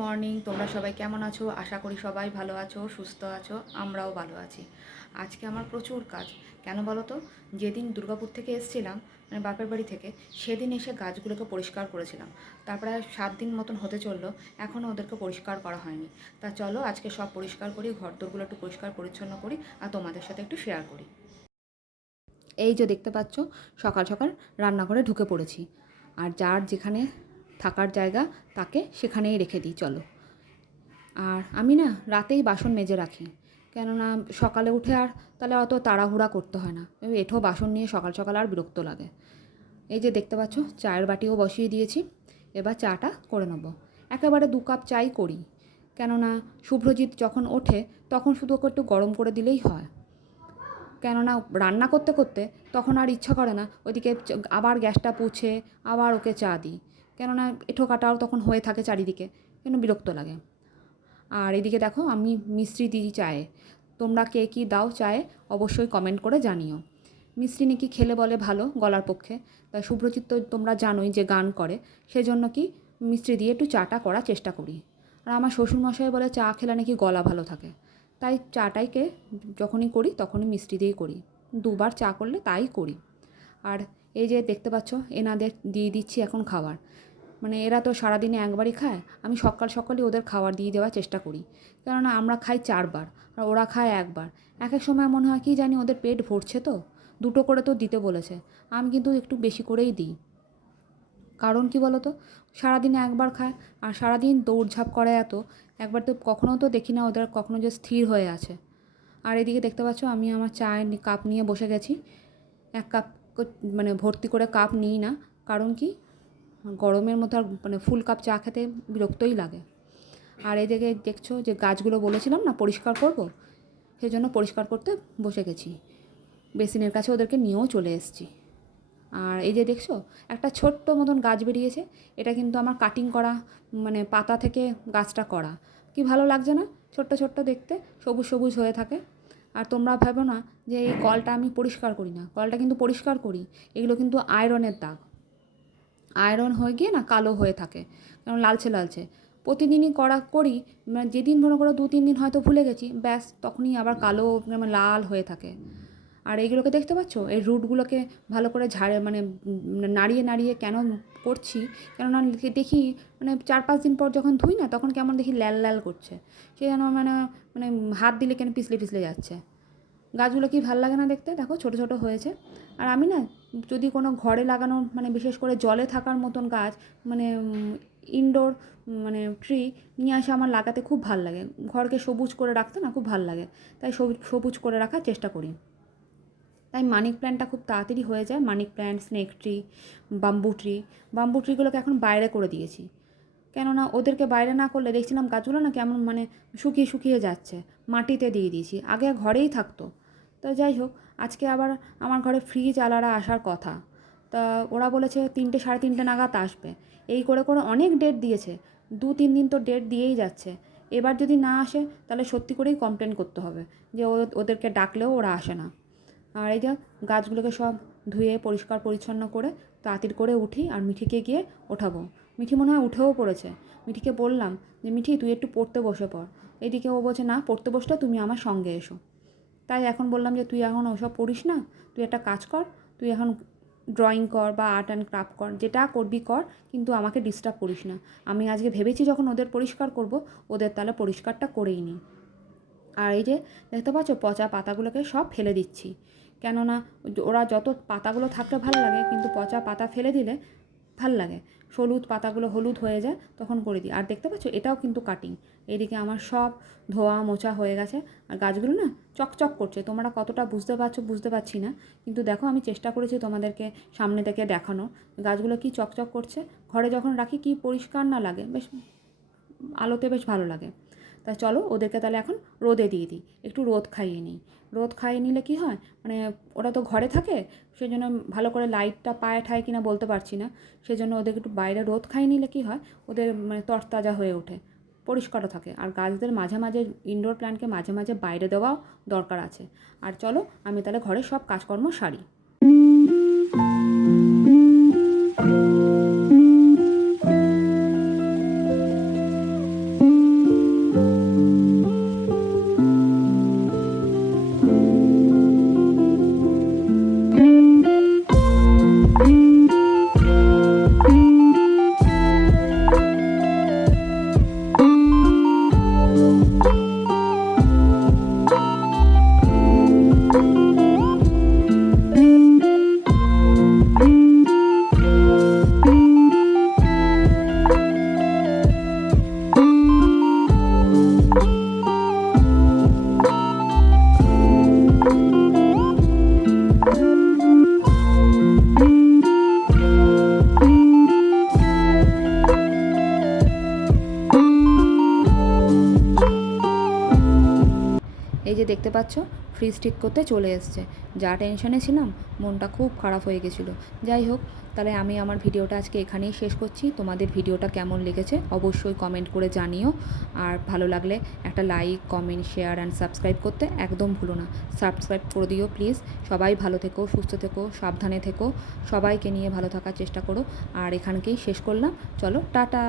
Morning. তোমরা সবাই কেমন আছো? আশা করি সবাই ভালো আছো, সুস্থ আছো। আমরাও ভালো আছি। আজকে আমার প্রচুর কাজ। কেন বলো তো? যেদিন দুর্গাপুর থেকে এসেছিলাম, মানে বাপের বাড়ি থেকে, সেদিন এসে গাছগুলোকে পরিষ্কার করেছিলাম। তারপরে 7 দিন মতন হতে চললো, এখনও ওদেরকে পরিষ্কার করা হয়নি। তা চলো আজকে সব পরিষ্কার করি, ঘরদোরগুলো একটু পরিষ্কার পরিচ্ছন্ন করি আর তোমাদের সাথে একটু শেয়ার করি। এই যে দেখতে পাচ্ছ, সকাল সকাল রান্নাঘরে ঢুকে পড়েছি। আর যার যেখানে থাকার জায়গা তাকে সেখানেই রেখে দিই। চলো। আর আমি না রাতেই বাসন মেজে রাখি, কেননা সকালে উঠে আর তাহলে অত তাড়াহুড়া করতে হয় না। এঁঠো বাসন নিয়ে সকাল সকাল আর বিরক্ত লাগে। এই যে দেখতে পাচ্ছ, চায়ের বাটিও বসিয়ে দিয়েছি। এবার চাটা করে নেব। একেবারে 2 কাপ চাই করি, কেননা শুভ্রজিৎ যখন ওঠে তখন শুধু ওকে একটু গরম করে দিলেই হয়। কেননা রান্না করতে করতে তখন আর ইচ্ছা করে না ওইদিকে আবার গ্যাসটা পুছে আবার ওকে চা দিই, কেননা এঁঠো কাটাও তখন হয়ে থাকে চারিদিকে, কেন বিরক্ত লাগে। আর এদিকে দেখো আমি মিষ্টি দিই চায়ে। তোমরা কে কী দাও চায়ে অবশ্যই কমেন্ট করে জানিও। মিষ্টি নাকি খেলে বলে ভালো গলার পক্ষে। তাই শুভ্রজিৎ তো তোমরা জানোই যে গান করে, সেজন্য কি মিষ্টি দিয়ে একটু চাটা করার চেষ্টা করি। আর আমার শ্বশুরমশাই বলে চা খেলে নাকি গলা ভালো থাকে। তাই চাটাইকে যখনই করি তখনই মিষ্টি দিয়েই করি। 2বার চা করলে তাই করি। আর এই যে দেখতে পাচ্ছ, এনাদের দিয়ে দিচ্ছি এখন খাবার। মানে এরা তো সারাদিনে একবারই খায়, আমি সকাল সকালই ওদের খাবার দিয়ে দেওয়ার চেষ্টা করি। কেননা আমরা খাই 4বার আর ওরা খায় 1বার। এক এক সময় মনে হয় কি জানি ওদের পেট ভরছে, তো 2টো করে তো দিতে বলেছে। আমি কিন্তু একটু বেশি করেই দিই। কারণ কি বলো তো, সারাদিনে 1বার খায় আর সারাদিন দৌড়ঝাঁপ করে এত, একবার তো কখনও তো দেখি না ওদের কখনো যে স্থির হয়ে আছে। আর এদিকে দেখতে পাচ্ছ আমি আমার চায়ের কাপ নিয়ে বসে গেছি। 1 কাপ মানে ভর্তি করে কাপ নিই না, কারণ কি গরমের মতো আর মানে ফুল কাপ চা খেতে বিরক্তই লাগে। আর এদিকে দেখছো যে গাছগুলো বলেছিলাম না পরিষ্কার করব, সেজন্য পরিষ্কার করতে বসে গেছি। বেসিনের কাছে ওদেরকে নিয়েও চলে এসেছি। আর এই যে দেখছো একটা ছোট্ট মতন গাছ বেরিয়েছে, এটা কিন্তু আমার কাটিং করা, মানে পাতা থেকে গাছটা করা। কি ভালো লাগছে না? ছোট্ট ছোট্ট দেখতে, সবুজ সবুজ হয়ে থাকে। আর তোমরা ভেবো না যে এই কলটা আমি পরিষ্কার করি না, কলটা কিন্তু পরিষ্কার করি। এগুলো কিন্তু আয়রনের দাগ। আয়রন হয়ে গিয়ে না কালো হয়ে থাকে, কারণ লালচে লালচে। প্রতিদিনই করি, মানে যেদিন মনে করো 2-3 দিন হয়তো ভুলে গেছি, ব্যাস তখনই আবার কালো মানে লাল হয়ে থাকে। আর এইগুলোকে দেখতে পাচ্ছ, এই রুটগুলোকে ভালো করে মানে নাড়িয়ে নাড়িয়ে কেন করছি, কেননা দেখি মানে 4-5 দিন পর যখন ধুই না তখন কেমন দেখি লাল লাল করছে। সে যেন মানে মানে হাত দিলে কেন পিছলে পিছলে যাচ্ছে। গাছগুলো কি ভাল লাগে না দেখতে? দেখো ছোট ছোট হয়েছে। আর আমি না যদি কোনো ঘরে লাগানো মানে বিশেষ করে জলে থাকার মতন গাছ, মানে ইনডোর মানে ট্রি নিয়ে আসে আমার লাগাতে খুব ভাল লাগে। ঘরকে সবুজ করে রাখতে না খুব ভাল লাগে, তাই সবুজ করে রাখার চেষ্টা করি। তাই মানি প্ল্যান্টটা খুব তাড়াতাড়ি হয়ে যায়। Money plant, snake tree, bamboo ট্রিগুলোকে এখন বাইরে করে দিয়েছি, কেননা ওদেরকে বাইরে না করলে দেখছিলাম গাছগুলো না কেমন মানে শুকিয়ে শুকিয়ে যাচ্ছে। মাটিতে দিয়ে দিয়েছি, আগে ঘরেই থাকতো। তো যাই হোক, আজকে আবার আমার ঘরে ফ্রিজ আলারা আসার কথা। তা ওরা বলেছে 3টে 3:30 নাগাদ আসবে। এই করে করে অনেক ডেট দিয়েছে, 2-3 দিন তো ডেট দিয়েই যাচ্ছে। এবার যদি না আসে তাহলে সত্যি করেই কমপ্লেন করতে হবে যে ওদেরকে ডাকলেও ওরা আসে না। আর এই যে গাছগুলোকে সব ধুয়ে পরিষ্কার পরিচ্ছন্ন করে তাড়াতাড়ি করে উঠি আর মিঠিকে গিয়ে ওঠাবো। মিঠি মনে হয় উঠেও পড়েছে। মিঠিকে বললাম যে মিঠি তুই একটু পড়তে বসে পড়। এদিকে ও বলছে না, পড়তে বসলে তুমি আমার সঙ্গে এসো। তাই এখন বললাম যে তুই এখন ওসব পড়িস না, তুই একটা কাজ কর, তুই এখন ড্রয়িং কর বা আর্ট অ্যান্ড ক্রাফট কর, যেটা করবি কর, কিন্তু আমাকে ডিস্টার্ব করিস না। আমি আজকে ভেবেছি যখন ওদের পরিষ্কার করব, ওদের তাহলে পরিষ্কারটা করেই নিই। আর এই যে দেখতে পাচ্ছ পচা পাতাগুলোকে সব ফেলে দিচ্ছি, কেননা ওরা যত পাতাগুলো থাকলে ভালো লাগে, কিন্তু পচা পাতা ফেলে দিলে ভাল লাগে। হলুদ পাতাগুলো হলুদ হয়ে যায় তখন করে দিই। আর দেখতে পাচ্ছ এটাও কিন্তু কাটিং। এদিকে আমার সব ধোয়া মোছা হয়ে গেছে। আর গাছগুলো না চকচক করছে, তোমরা কতটা বুঝতে পারছো বুঝতে পারছি না, কিন্তু দেখো আমি চেষ্টা করেছি তোমাদেরকে সামনে থেকে দেখানো গাছগুলো কি চকচক করছে। ঘরে যখন রাখি কি পরিষ্কার না লাগে, বেশ আলোতে বেশ ভালো লাগে। তা চলো ওদেরকে তাহলে এখন রোদে দিয়ে দিই, একটু রোদ খাইয়ে নিই। রোদ খাইয়ে নিলে কি হয়, মানে ওরা তো ঘরে থাকে, সেই জন্য ভালো করে লাইটটা পায়ে ঠায় কিনা বলতে পারছি না, সেই জন্য ওদেরকে একটু বাইরে রোদ খাইয়ে নিলে কি হয়, ওদের মানে তরতাজা হয়ে ওঠে, পরিষ্কারও থাকে। আর গাছদের মাঝে মাঝে ইনডোর প্ল্যান্টকে মাঝে মাঝে বাইরে দেওয়াও দরকার আছে। আর চলো আমি তাহলে ঘরের সব কাজকর্ম সারি। দেখতে পাচ্ছ ফ্রিজ ঠিক করতে চলে এসছে। যা টেনশনে ছিলাম, মনটা খুব খারাপ হয়ে গেছিলো। যাই হোক, তাহলে আমি আমার ভিডিওটা আজকে এখানেই শেষ করছি। তোমাদের ভিডিওটা কেমন লেগেছে অবশ্যই কমেন্ট করে জানিও। আর ভালো লাগলে একটা like, comment, share and subscribe করতে একদম ভুলো না। সাবস্ক্রাইব করে দিও প্লিজ। সবাই ভালো থেকো, সুস্থ থেকো, সাবধানে থেকো, সবাইকে নিয়ে ভালো থাকার চেষ্টা করো। আর এখানকেই শেষ করলাম। চলো, টাটা।